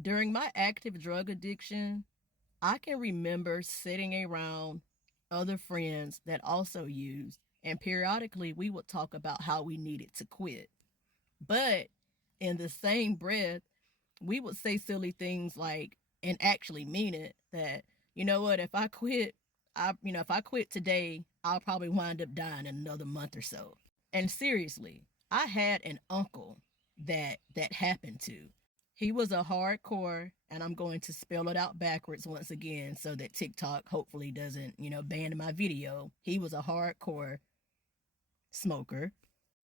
During my active drug addiction, I can remember sitting around other friends that also used, and periodically we would talk about how we needed to quit. But in the same breath, we would say silly things like, and actually mean it, that, you know what, if I quit, if I quit today, I'll probably wind up dying in another month or so. And seriously, I had an uncle that happened to. He was a hardcore, and I'm going to spell it out backwards once again so that TikTok hopefully doesn't, ban my video. He was a hardcore smoker,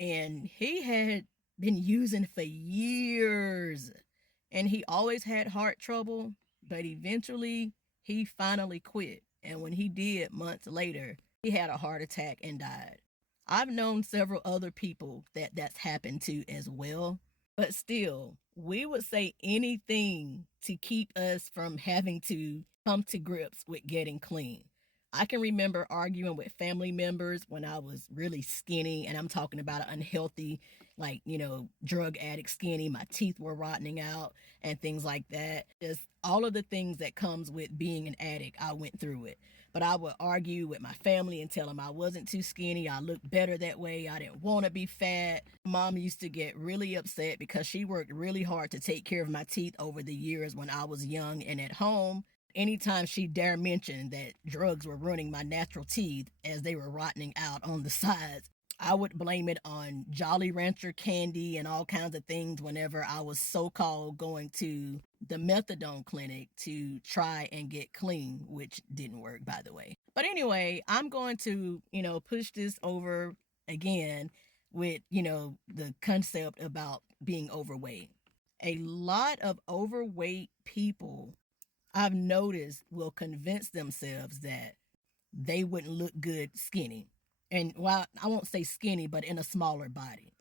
and he had been using for years, and he always had heart trouble, but eventually he finally quit. And when he did, months later, he had a heart attack and died. I've known several other people that's happened to as well, but still, we would say anything to keep us from having to come to grips with getting clean. I can remember arguing with family members when I was really skinny, and I'm talking about an unhealthy, like, drug addict skinny. My teeth were rotting out and things like that. Just all of the things that comes with being an addict, I went through it. But I would argue with my family and tell them I wasn't too skinny. I looked better that way. I didn't want to be fat. Mom used to get really upset because she worked really hard to take care of my teeth over the years when I was young and at home. Anytime she dare mention that drugs were ruining my natural teeth as they were rotting out on the sides, I would blame it on Jolly Rancher candy and all kinds of things whenever I was so-called going to the methadone clinic to try and get clean, which didn't work, by the way. But anyway, I'm going to, push this over again with, the concept about being overweight. A lot of overweight people I've noticed will convince themselves that they wouldn't look good skinny. And while I won't say skinny, but in a smaller body.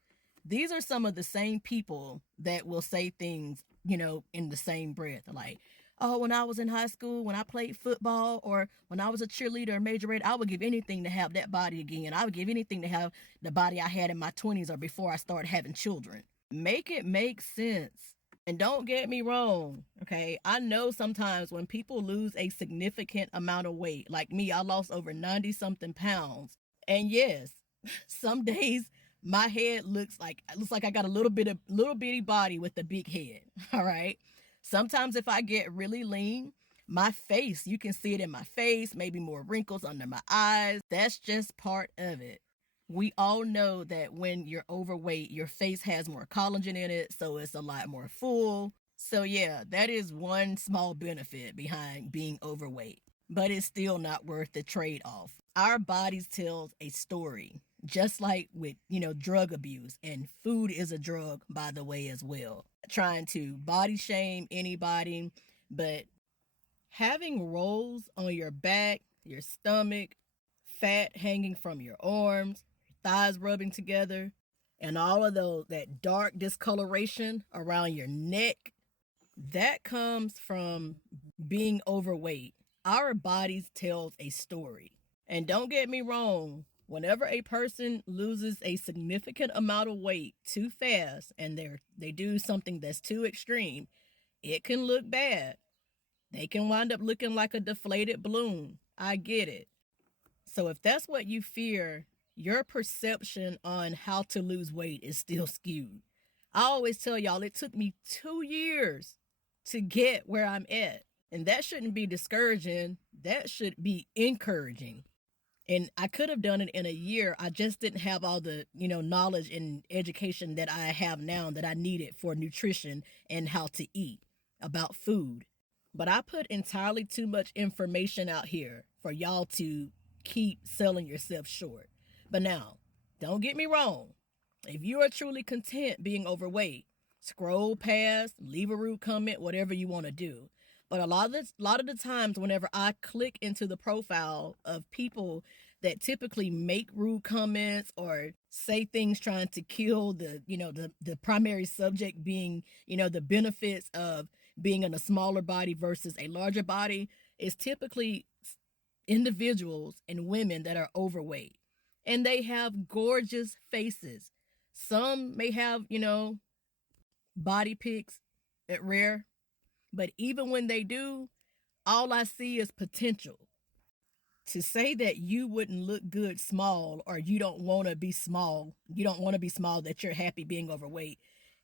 These are some of the same people that will say things, in the same breath. Like, oh, when I was in high school, when I played football, or when I was a cheerleader or majorette, I would give anything to have that body again. I would give anything to have the body I had in my 20s or before I started having children. Make it make sense. And don't get me wrong, okay? I know sometimes when people lose a significant amount of weight, like me, I lost over 90 something pounds. And yes, some days my head looks like I got a little bitty body with a big head. All right. Sometimes if I get really lean, my face, you can see it in my face, maybe more wrinkles under my eyes. That's just part of it. We all know that when you're overweight, your face has more collagen in it, so it's a lot more full. So yeah, that is one small benefit behind being overweight, but it's still not worth the trade-off. Our bodies tells a story, just like with, drug abuse, and food is a drug, by the way, as well. Trying to body shame anybody, but having rolls on your back, your stomach, fat hanging from your arms, thighs rubbing together, and all of that dark discoloration around your neck, that comes from being overweight. Our bodies tells a story. And don't get me wrong, whenever a person loses a significant amount of weight too fast and they do something that's too extreme, it can look bad. They can wind up looking like a deflated balloon. I get it. So if that's what you fear, your perception on how to lose weight is still skewed. I always tell y'all it took me 2 years to get where I'm at. And that shouldn't be discouraging. That should be encouraging. And I could have done it in a year. I just didn't have all the, knowledge and education that I have now that I needed for nutrition and how to eat, about food. But I put entirely too much information out here for y'all to keep selling yourself short. But now, don't get me wrong. If you are truly content being overweight, scroll past, leave a rude comment, whatever you want to do. But a lot of the times whenever I click into the profile of people that typically make rude comments or say things trying to kill the primary subject being, the benefits of being in a smaller body versus a larger body, is typically individuals and women that are overweight. And they have gorgeous faces. Some may have, body pics at rare, But even when they do, all I see is potential. To say that you wouldn't look good small, or you don't want to be small, that you're happy being overweight,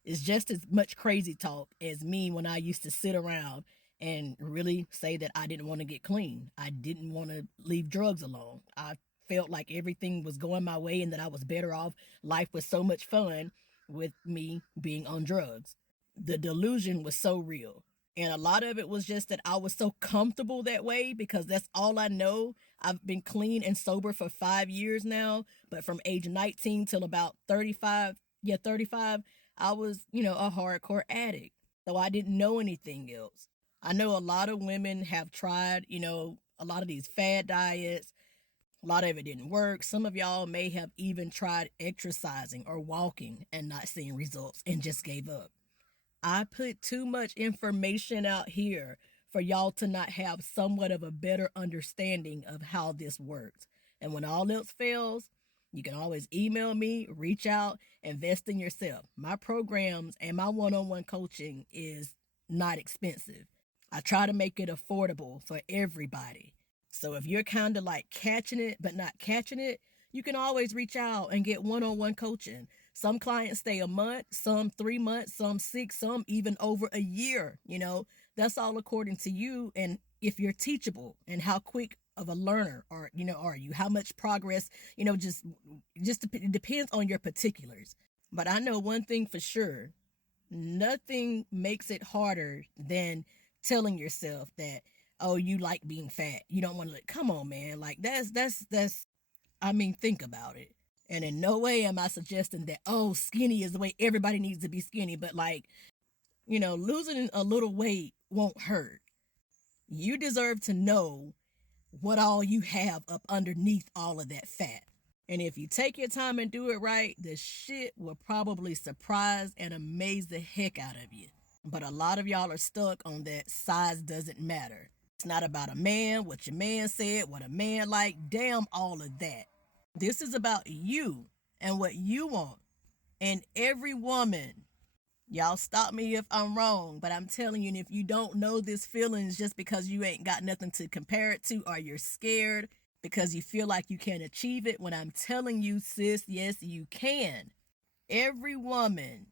is just as much crazy talk as me when I used to sit around and really say that I didn't want to get clean. I didn't want to leave drugs alone. I felt like everything was going my way and that I was better off. Life was so much fun with me being on drugs. The delusion was so real. And a lot of it was just that I was so comfortable that way because that's all I know. I've been clean and sober for 5 years now, but from age 19 till about 35, 35, I was, a hardcore addict. So I didn't know anything else. I know a lot of women have tried, a lot of these fad diets. A lot of it didn't work. Some of y'all may have even tried exercising or walking and not seeing results and just gave up. I put too much information out here for y'all to not have somewhat of a better understanding of how this works. And when all else fails, you can always email me, reach out, invest in yourself. My programs and my one-on-one coaching is not expensive. I try to make it affordable for everybody. So if you're kind of like catching it but not catching it, you can always reach out and get one-on-one coaching. Some clients stay a month, some 3 months, some 6, some even over a year. That's all according to you and if you're teachable and how quick of a learner are you, how much progress, just it depends on your particulars. But I know one thing for sure: nothing makes it harder than telling yourself that, oh, you like being fat, you don't want to look. Come on, man. Like that's I mean, think about it. And in no way am I suggesting that, oh, skinny is the way everybody needs to be skinny. But like, losing a little weight won't hurt. You deserve to know what all you have up underneath all of that fat. And if you take your time and do it right, the shit will probably surprise and amaze the heck out of you. But a lot of y'all are stuck on that size doesn't matter. It's not about a man, what your man said, what a man like. Damn all of that. This is about you and what you want. And every woman, y'all stop me if I'm wrong, but I'm telling you, and if you don't know this feeling, it's just because you ain't got nothing to compare it to, or you're scared because you feel like you can't achieve it. When I'm telling you, sis, yes, you can. Every woman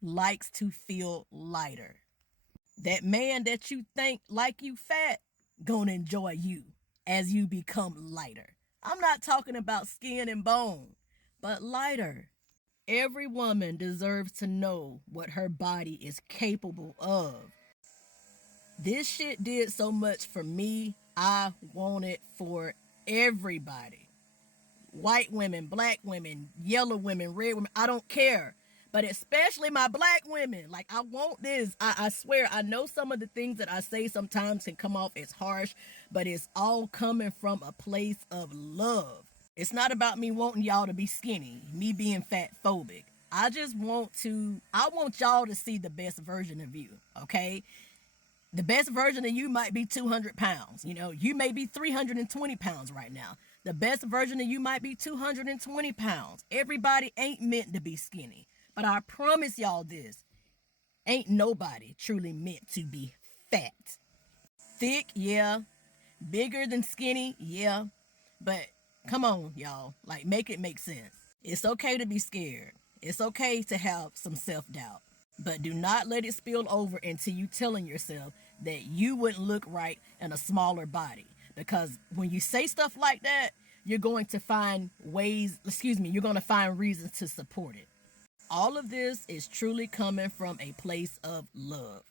likes to feel lighter. That man that you think like you fat gonna enjoy you as you become lighter. I'm not talking about skin and bone, but lighter. Every woman deserves to know what her body is capable of. This shit did so much for me. I want it for everybody. White women, black women, yellow women, red women, I don't care. But especially my black women. Like, I want this. I swear, I know some of the things that I say sometimes can come off as harsh, but it's all coming from a place of love. It's not about me wanting y'all to be skinny, me being fat phobic. I want y'all to see the best version of you, okay? The best version of you might be 200 pounds. You may be 320 pounds right now. The best version of you might be 220 pounds. Everybody ain't meant to be skinny. But I promise y'all this: ain't nobody truly meant to be fat. Thick, yeah. Bigger than skinny, yeah. But come on, y'all. Like, make it make sense. It's okay to be scared. It's okay to have some self-doubt. But do not let it spill over into you telling yourself that you wouldn't look right in a smaller body. Because when you say stuff like that, you're going to find reasons to support it. All of this is truly coming from a place of love.